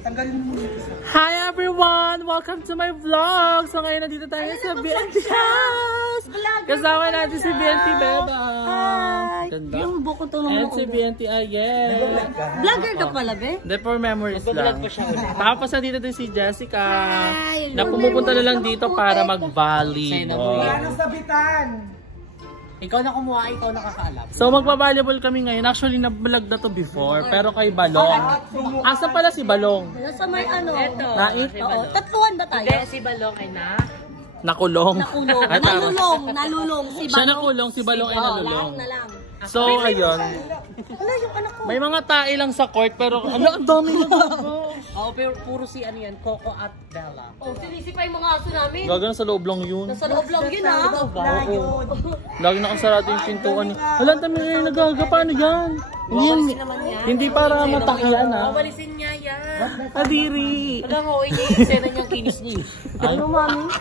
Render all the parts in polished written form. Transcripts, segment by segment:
Hi everyone! Welcome to my vlog! So ngayon nandito tayo sa BNT House! Kasama natin si BNT Beba! Hi! Ganda. Yung buko tulong And si BNT Ayen! Vlogger ka pala, be? Hindi, for memories lang. Tapos nandito din si Jessica Hi! na pumupunta na lang dito para mag-volley. Ano sabitan? Ikaw na kumuha, ikaw nakakaalam. So magpa-volleyball kami ngayon. Actually na-vlog na to before, pero kay Balong. Asa pala si Balong? Nasa may ano? Ito. Nait? Oo, tatluan ba tayo? Hindi, si Balong ay na. Nakulong. Nakulong. Ay, tama. Nalulong. Si Siya nakulong, si Balong ay nalulong. Lahat na lang. So, ayun. Wala yung anak ko. May mga tae lang sa court, pero ang dami na gago. Oo, pero puro si ano yan, Coco at Bella. Oh, sinisipay yung mga aso namin. Gago sa loob lang yun. Nasa loob lang yun, ha? Oo. Lagi nakasarado yung pintuan niya. Wala, ang dami na nagaga. Paano yan? Wawalisin naman yan. Hindi para matakilan, ha? Wawalisin niya yan. Adiri. Alam mo, yung sena niyang kinis niya. Ano, mami?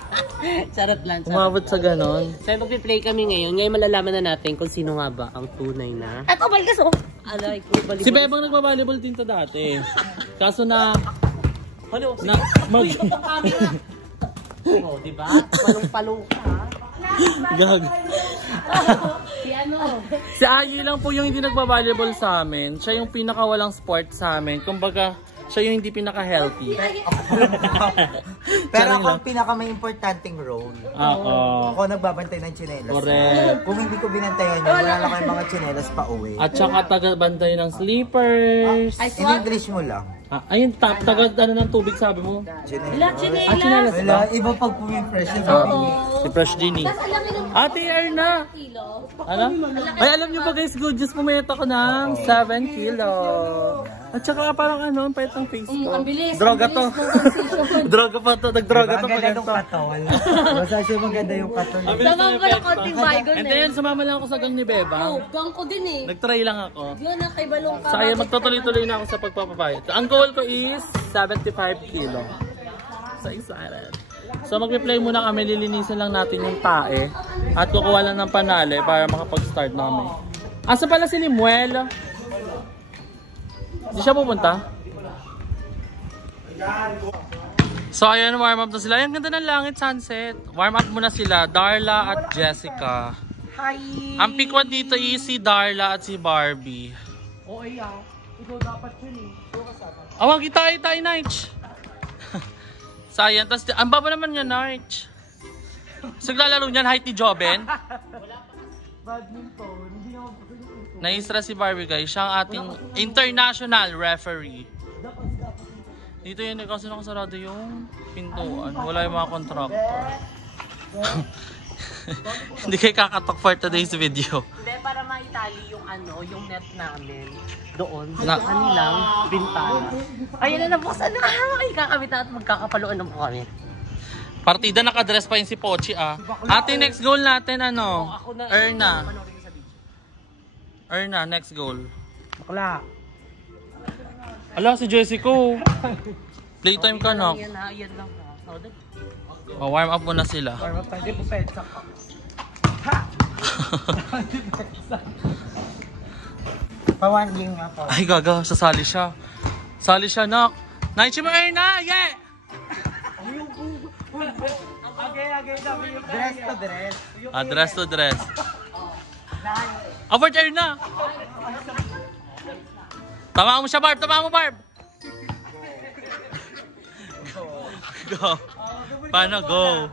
Charot lang, charot. Umabot sa ganon. So, magpi-play kami ngayon. Ngayon malalaman na natin kung sino nga ba ang tunay na. Eto, balikas ako. Alay ko, balik. Si Bebang nagbabalibol din to dati. Kaso na... Hello, na mag... oh, diba? Palong-palong ka, ha? Gag. Si ano? Si Ayi lang po yung hindi nagbabalibol sa amin. Siya yung pinakawalang sport sa amin. Kumbaga, siya yung hindi pinaka-healthy. Pero ako ang pinaka may importanteng role. Oo. Ako nagbabantay ng tsinelas. Correct. Kung hindi ko binantayan yun, wala lang kayong mga tsinelas pa uwi. At saka taga-bantay ng sleepers. In English mo lang. Ayun, taga ano ng tubig sabi mo? Wala, Tsinelas. Chinelas Wala, ba? iba pag pumifresh yung Si Fresh Genie. Ate Erna! Kilo. Ano? Ay, alam niyo ba guys, good just pumeta ko ng 7 kilo. At saka parang ano, ang pahit ng face ko. Ang bilis. Droga to. Droga pa to. Nagdroga to Ang pa ganda ng ganito. katol. Basta siya maganda yung katol. Ang bilis Sama ng mo na effect. konting baygon And eh. then, sumama lang ako sa gang ni Beba. Oh, gang ko din eh. Nag-try lang ako. Yun na kay Balong ka. So, ayun, magtutuloy-tuloy na ako sa pagpapapayat. Ang goal ko is 75 kilo. So, excited. So, magpe-play muna kami. Lilinisan lang natin yung tae. At kukuha lang ng panale para makapag-start na kami. Asa pala si Limuel? Di siya pupunta? So, ayan, warm up na sila. Ayan, ganda ng langit, sunset. Warm up muna sila, Darla at Jessica. Hi! Ang pick one dito is si Darla at si Barbie. Oo, iya. Ikaw dapat yun eh. Awag tayo, Nige. Sayang. Tapos, ang baba naman niya, Nige. So, naglalaro niyan, height ni Joben. Badminton. Hindi naman po yung Naistra si Barbie, guys. Siya ang ating international referee. Dito yun, kasi nakasarado yung pintuan. Wala yung mga contractor. Hindi kayo kakatok for today's video. Hindi, para maitali yung ano, yung net namin. Doon, sa kanilang bintana. Ayun na, nabuksan na. Ay, kakamit at magkakapaluan na po kami. Partida, nakadress pa yun si Pochi, ah. Ating next goal natin, ano? Erna. Erna, next goal. Bakla. Ala, si Jessica. Playtime ka na. Yan na, yan lang. Warm up muna sila. Warm up tayo. Hindi po petsa ka. Pawanding nga po. Ay, gaga. Sasali siya. Sali siya, nak. Naichi mo, Erna! Yeah! Dress to dress. Dress to dress. Abort, Erna! Tama mo siya, Barb! Tama mo, Barb! Go. Paano go?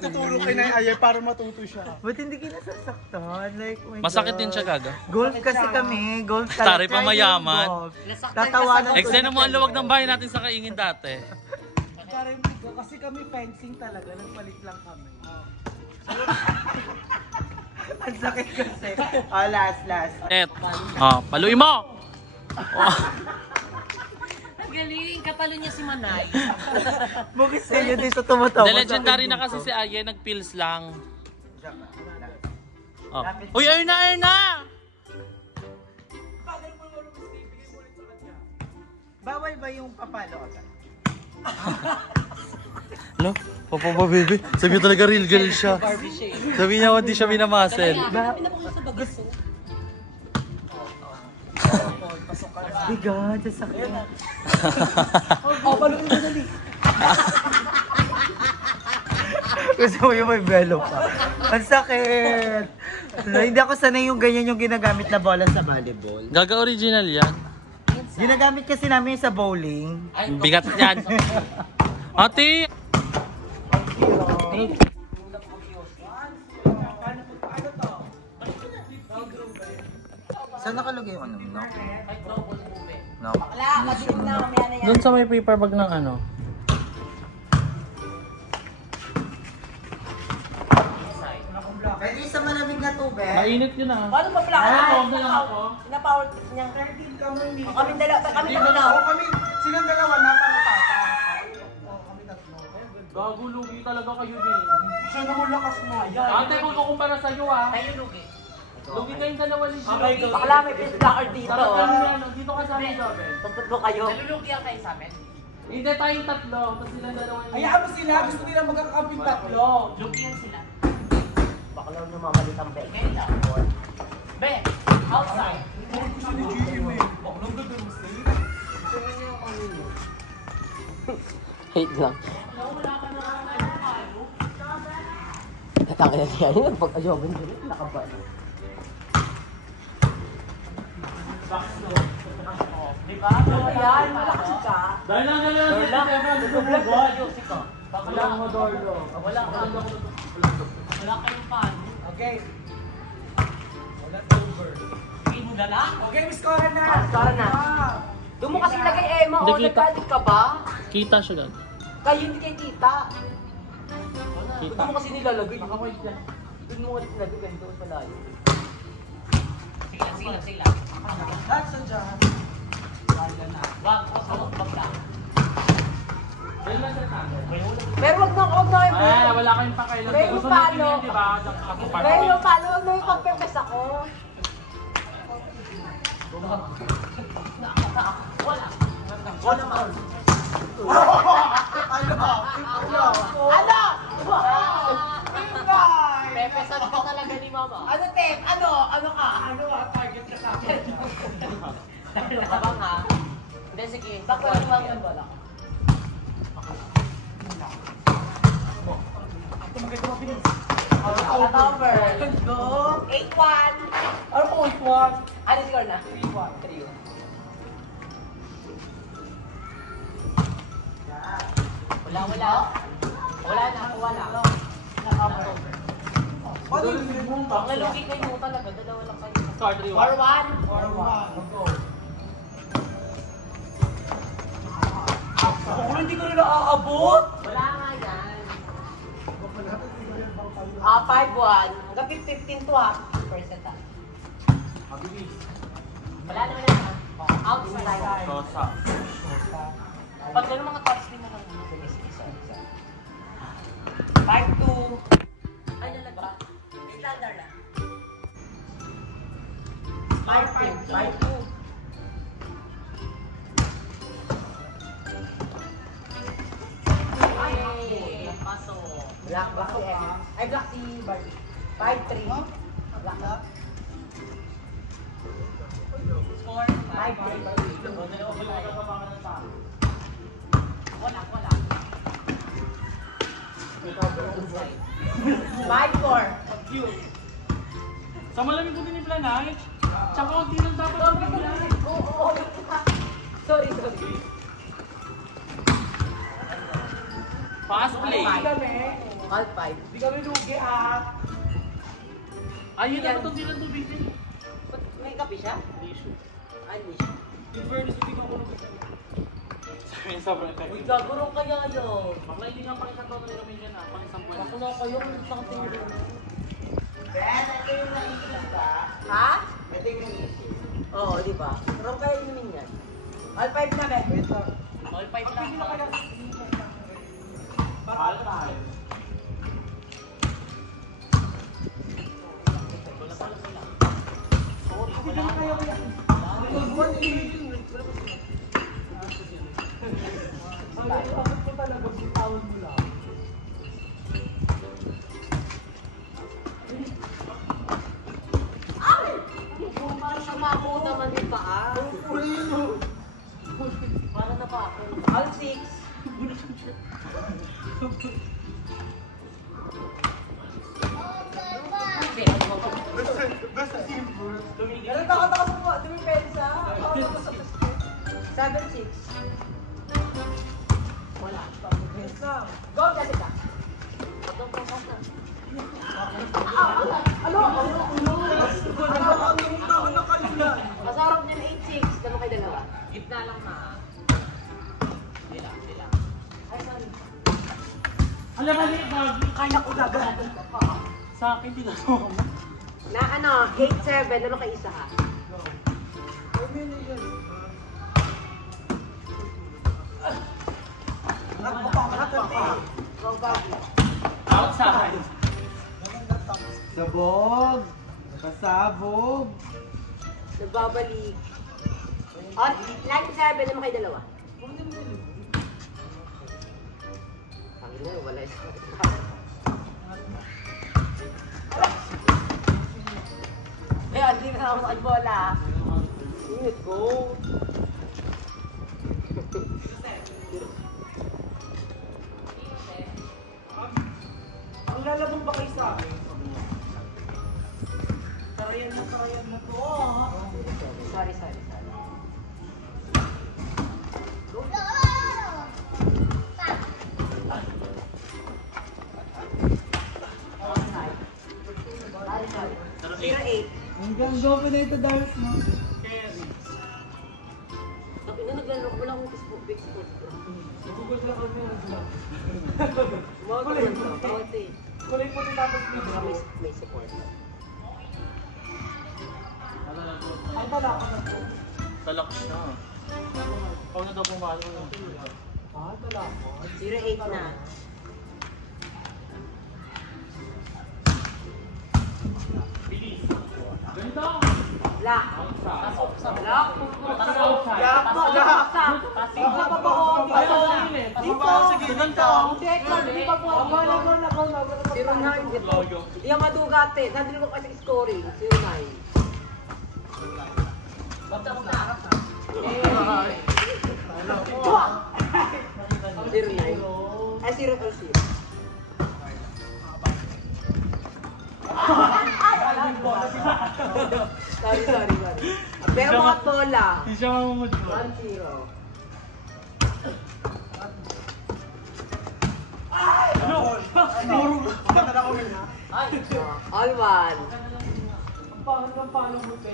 Tuturo kay na Aye para matuto siya. Ba't hindi kinasasaktan? Like, oh my Masakit God. din siya, gaga. Golf kasi kami. Golf Tari pa mayaman. Tatawanan ko. Extend mo ang luwag ng bahay natin sa Kaingin dati. Kasi kami fencing talaga. Nagpalit lang kami. Ang sakit kasi. Oh, last. Paluin mo! Galing, kapalo niya si Manay. Bukis sa'yo dito tumatawa. The legendary na kasi si Aye, nag-pills lang. Oh. Uy, Erna! Bawal ba yung papalo agad? Hello? Papa ba, baby? Sabi talaga real girl siya. Sabi niya, hindi siya minamuscle. Bigat, sasakit. Oh, balutin mo dali. Gusto mo yung may belo pa. Ang sakit. Hindi ako sanay yung ganyan yung ginagamit na bola sa volleyball. Gaga original yan. Ginagamit kasi namin sa bowling. Bigat yan. Ate! Saan nakalagay yung ano? No? No? Doon sa may paper bag ng ano. Pwede sa malamig na tubig. Mainit yun ah. Paano ba plaka? Tawag na lang ako. Pinapower niya. Kami dalawa. Kami dalawa. Kami, silang dalawa na pangapata. Gago, lugi talaga kayo din. Siya naman lakas mo. Ate, kung kukumpara sa'yo ah. Tayo lugi. Lugi kayong dalawa ni Joey. Bakla may pinaka dito. Sarap lang yan. Dito ka sa amin, Joey. Tatlo kayo. Nalulugi ang kayo sa amin. Hindi tayong tatlo. Tapos silang dalawa ni Hayaan mo sila, gusto nila magkakamping tatlo. Lugi yan sila. Baka lang namamalit ang bed. Kaya lang. Be, outside. Hate lang. Natangin na siya. Yung pag-ajoban dyan, nakabal. Diba? Yan, malakas ka. Dahil lang ganyan. Wala mo Dorlo. Wala kayong pan. Okay. Game na lang. Okay, Miss Cora na. Para na. Doon mo kasi lagay Emma. Hindi O, kita. nagkalit ka ba? Kita siya gan. Kayo hindi kayo kita. Kita. Doon mo kasi nilalagay. Doon mo kasi nilalagay doon sa layo. Sila. That's a job. Wag, bagla. Pero wag na Emma. Wala kayong pakailan. May Gusto palo. natin yun, diba? Pero yung palo, wag na yung pagpepes ako. Pepesan ka talaga ni mama. Ano, Tep? Ano ka? Ano ka? Target ka sa akin. Abang ha. Hindi, sige. Bakit naman ang bola? October. Go. 8-1. Ano po, Juan? Ano score na? 3-1. Wala na. Ano yung limong box? Nalugi kayo talaga. Dalawa lang kayo. Card 3-1. 4-1. 4-1. Go. Ako hindi ko na naaabot. Wala nga yan. 5-1. Hanggang 15 to ha. Percent ah. Wala naman yan ha. Outside. Rosa. Pag gano'n mga touch din naman. Isa. 5-2. Ay, nalaga. Standard na. 5-2. Ay, paso. Black si Emma. Ay, black si Barbie. 5-3. Black. Score. 5-3. Wala. 5-4. Sa malamig ko din yung planay. Tsaka hindi lang dapat ang bigyan. Oo. Sorry. Fast play. All 5. Hindi kami lugi ah. Ayun na ito din ang tubig din. May kape siya? Tissue. Ano In fairness, hindi ka ko sobrang effective. Uy, gagurong kaya yun. Bakla hindi nga pang isang taon na kami dyan ah. Pang isang buwan. Ako na kayo, isang tingin. Ben, ito yung naisip ka. Ha? Ito yung naisip. Oo, di ba? Pero kaya yun yan. All 5 na, Ben. Ito. All 5 lang. Mahal tayo. Parang namamo naman yung paa. All 6. Ganun takot po. Dumipensa. 7-6. Wala. Go, Jessica. Masarap niyan 8-6. Dalawa kayo dalawa. Gitna lang na. Sila. Ay, sorry. Alam mo, kaya ko dagat. Sa akin, di na to. Na ano, 8-7. Dalawa kayo isa ha. Go, Bobby. Outside. Sabog. Pasabog. Nagbabalik. On, line 7. Dalawa kayo dalawa. Ang ina, wala isa. Ayan, hindi na ako nakagbola. Ingat ko. Ang lalabang ba kayo sa akin? Sarayan na to. Sorry. Sorry. 0-8. Hanggang dope na ito, Dars mo. Tapos na naglalaro ko lang ng big sports. Nagugod lang kami ng vlog. Bawat eh. Kulay po din tapos video. May support. Ay, tala ko na po. Talak siya. Huwag na daw pumalo. Ah, tala ko. 0-8 na. Ganito. Black. Black. Tingnan pa ba ako? Di pa. Sige, ganito. Di pa po. Nakaw. 0-9. Yung madugate. Nandun ko kasi scoring. 0-9. Zero 9. Ay, 0-0. Sorry. Pero mga bola. Hindi siya mamumudlo. 1-0. All one. Paano mo, Pe?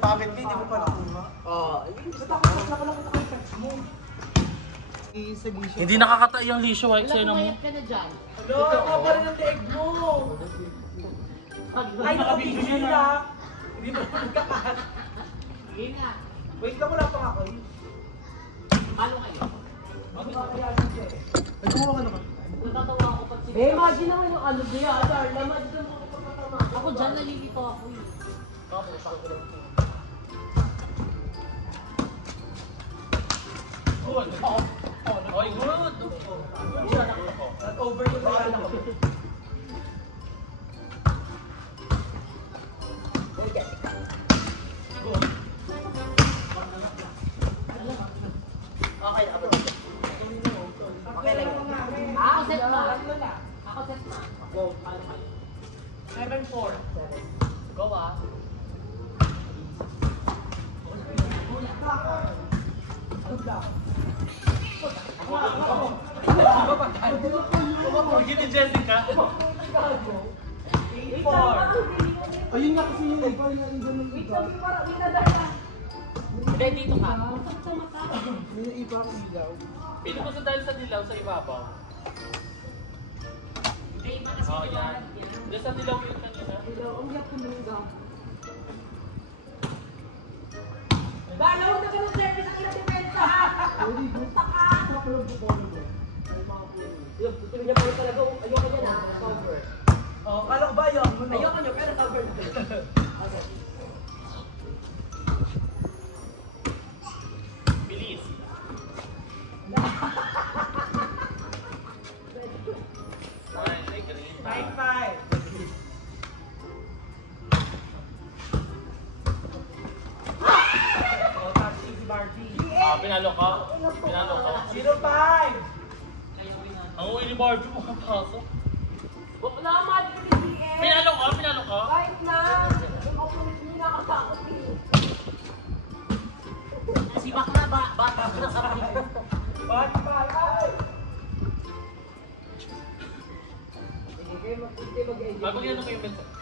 Bakit hindi mo pa nakuha? Oh, Hindi nakakatay yung Lisho White sa'yo mo. ka na dyan. Ano? Kaba rin ang leeg mo! Ay, nakabigyo niya na! Hindi mo nagkakat! Wait lang, wala pa nga kayo. Paano kayo? Nagkuha ka naman. Natatawa ako pag sila. Imagine naman yung ano diya, Darla. Imagine mo kapag natama. Ako dyan, nalilito ako eh. Oy, good! Over yung kaya ko. Go, Jessica. Okay, ako dito. Okay lang. Ako set na. Ako set na. Go, paano kayo? 7-4. Go ah. Pagin ni Jessica. 8-4. Ayun nga kasi yung iba yung ganun iba. Hindi, dito ka. May iba ang ilaw. Pili mo sa dahil sa dilaw sa ibabaw. Oh, yan. Diyan sa dilaw yung kanina. Bala, huwag na ka ng service ang ilang depensa. Punta ka. Gusto niya pala talaga. Ayoko niya na. Cover. Oh, kala ko ba yun? Ayoko niya, pero cover na. Okay. Bilis. Ay, green. 5-5. Oh, tapos si Barbie. Pinalo ka? Pinalo Ang uwi ni Barbie mo kapasok. Wala, mali ko ni CM. Pinalo ka? Kahit na. Yung opponent mo nakakakot eh. Si bakla ba? Bakla na sa Babagyan ko yung mensahe.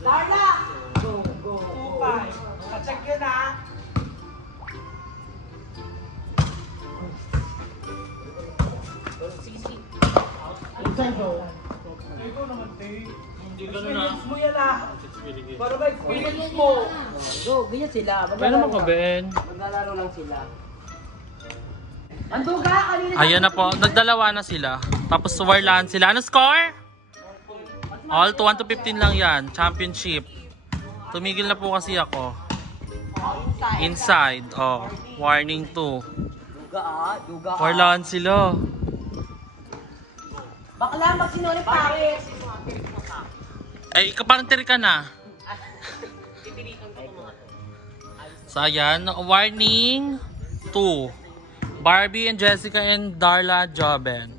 Darla! Go. 2-5. Check yun ha. Hindi gano'n na. mo yan ha. Para ba experience mo? Go, ganyan sila. Pero naman ka, Ben. Maglalaro lang sila. Anduga, kanina. Ayan na po, nagdalawa na sila. Tapos warlaan sila. Ano score? All to 1 to 15 lang yan. Championship. Tumigil na po kasi ako. Inside. Oh, warning 2. Duga. Warlaan sila. Bakla, magsinuli Paris. Ay, ikaparantiri ka na. So, ayan. Warning 2. Barbie and Jessica and Darla Joben.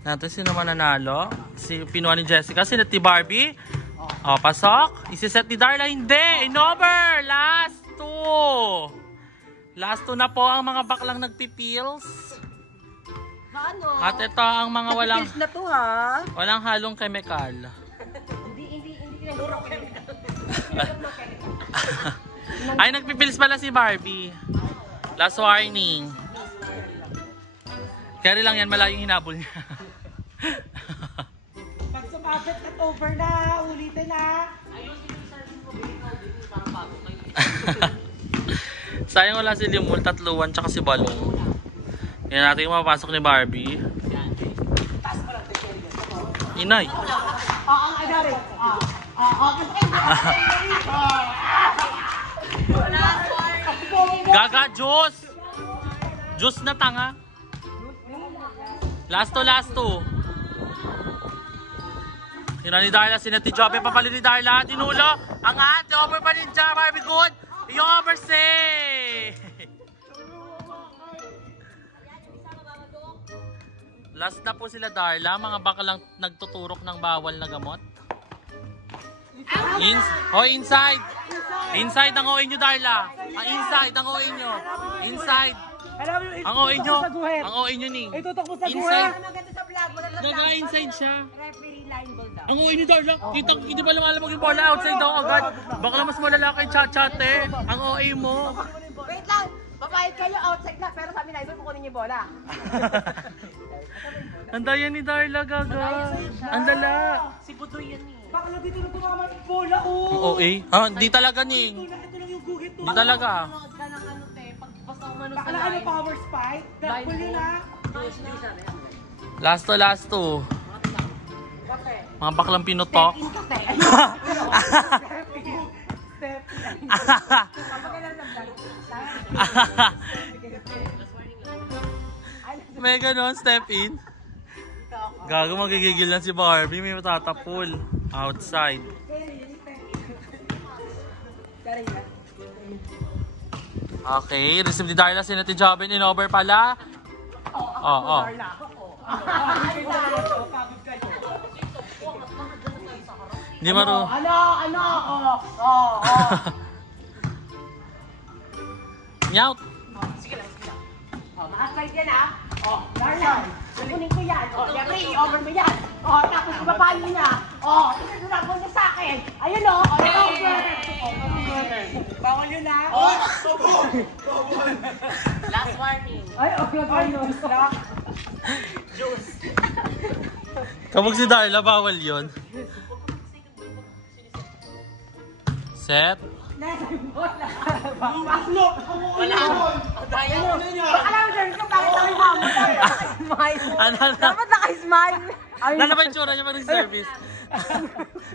Natin sino mananalo? Si pinuha ni Jessica. Sinat ni Barbie. Oh, pasok. Isiset ni Darla. Hindi. Inover. Last 2. Last 2 na po ang mga baklang nagpipils. Ano? At ito ang mga walang Pills na to ha. walang halong chemical. Hindi kinaguro chemical. Ay, nagpipils pala si Barbie. Last warning. Carry lang yan, malayong hinabol niya. Pag sumabit at over na, ulitin na. Sayang wala si Limul, tatluan, tsaka si Balong. Yan natin yung mapapasok ni Barbie. Inay. Gaga, juice! Juice na tanga. Last 2. Yun na ni Darla, sinati Jobe pa pala ni Darla. Tinulo. Angat, over pa rin siya. Barbie good. I-over say. Last na po sila Darla. Mga bakalang nagtuturok ng bawal na gamot. Inside. Inside ang OA nyo Darla. Inside ang OA nyo. Inside. Ang OA nyo. Ang OA nyo ni. Inside. Maganda sa vlog. Inside siya. Referee line ball daw. Ang uwi ni Darla, hindi ba lumalabag yung bola outside daw agad? Baka mas malala kay chat-chat eh. Ang OA mo. Wait lang. Papayad kayo outside na. Pero sabi na, kukunin niyo yung bola. Ang daya ni Darla, gaga. Ang dala. Si Budoy yan eh. Bakla dito na tumama yung bola, oh. Ang OA? Ha? Di talaga ning. Ito lang yung gugit, Di talaga. Manood ka ng ano te, pag basta umano sa Bakla ano, live. power spike? Double yun ha. Last 2. Mga baklang pinutok. May ganon, step in. Gago, magigigil na si Barbie. May matatapul. Outside. Okay, receive ni Darla. Sinati Joben in over pala. Oo. Hindi maro. Nyaut. Maakay yan ha. Darla. Kukunin ko yan. Jeffrey, i-over mo yan. Tapos ibabalo niya. Isunod niya sa akin. Ayun o. Bawal yun ha. Last warning. Ay, yun. Kapag si Darla, bawal yun. Set. Alam mo, Jerry, kung bakit ako mamutay. Dapat naka-smile. Lalo ba yung tsura niya mag-service?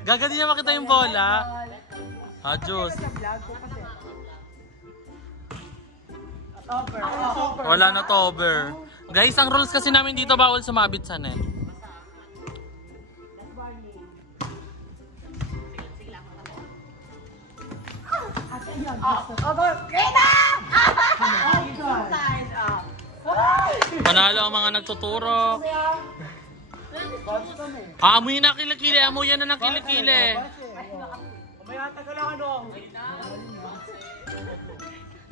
Gaga di niya makita yung bola. Adios. Over. Wala na to over. Guys, ang rules kasi namin dito bawal sumabit sa net. Kita! Inside. Panalo ang mga nagtuturok. Amoy na kilikili, amoy yan na ng kilikili. May tagal lang ano.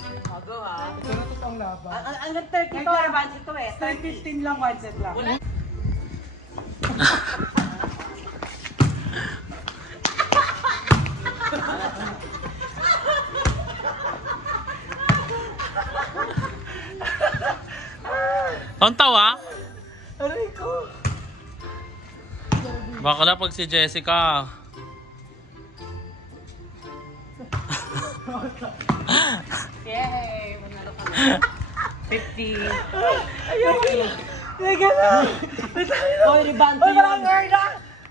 Bago ha. Ito na to ang laban. Ang 30 to, advance ito eh. 15 lang, one set lang. Ang tawa? Aray ko. Baka na pag si Jessica. Yay! Manalo kami. 50. Teka lang. Oh, ribante Ay, yun. walang earn na.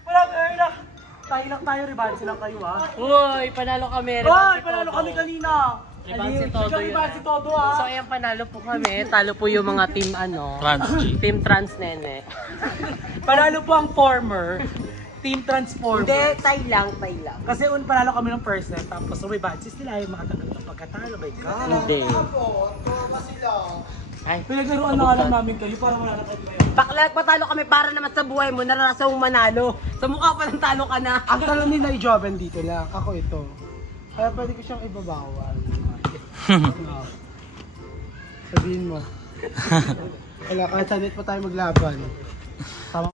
Walang earn na. Tayo lang tayo, ribansi lang kayo ha. Uy, panalo kami. Ay, panalo kami kanina. Ribansi todo yun. Ribansi todo ha. So, ayan, panalo po kami. Talo po yung mga team ano. Trans G. Team Trans Nene. Panalo po ang former. Team Transformer. Hindi, tay lang. Kasi panalo kami ng first net, tapos ribansis nila yung makatanggap ng pagkatalo. My God. Hindi. Ay, Pinaglaruan na nga lang namin kayo para wala na kayo ngayon. bakla, patalo kami para naman sa buhay mo. Naranasan mong manalo. Sa mukha pa ng talo ka na. Ang talon nila i-joben dito lang. Ako ito. Kaya pwede ko siyang ibabawal. Sabihin mo. Wala, kahit sa net pa tayo maglaban. Tama.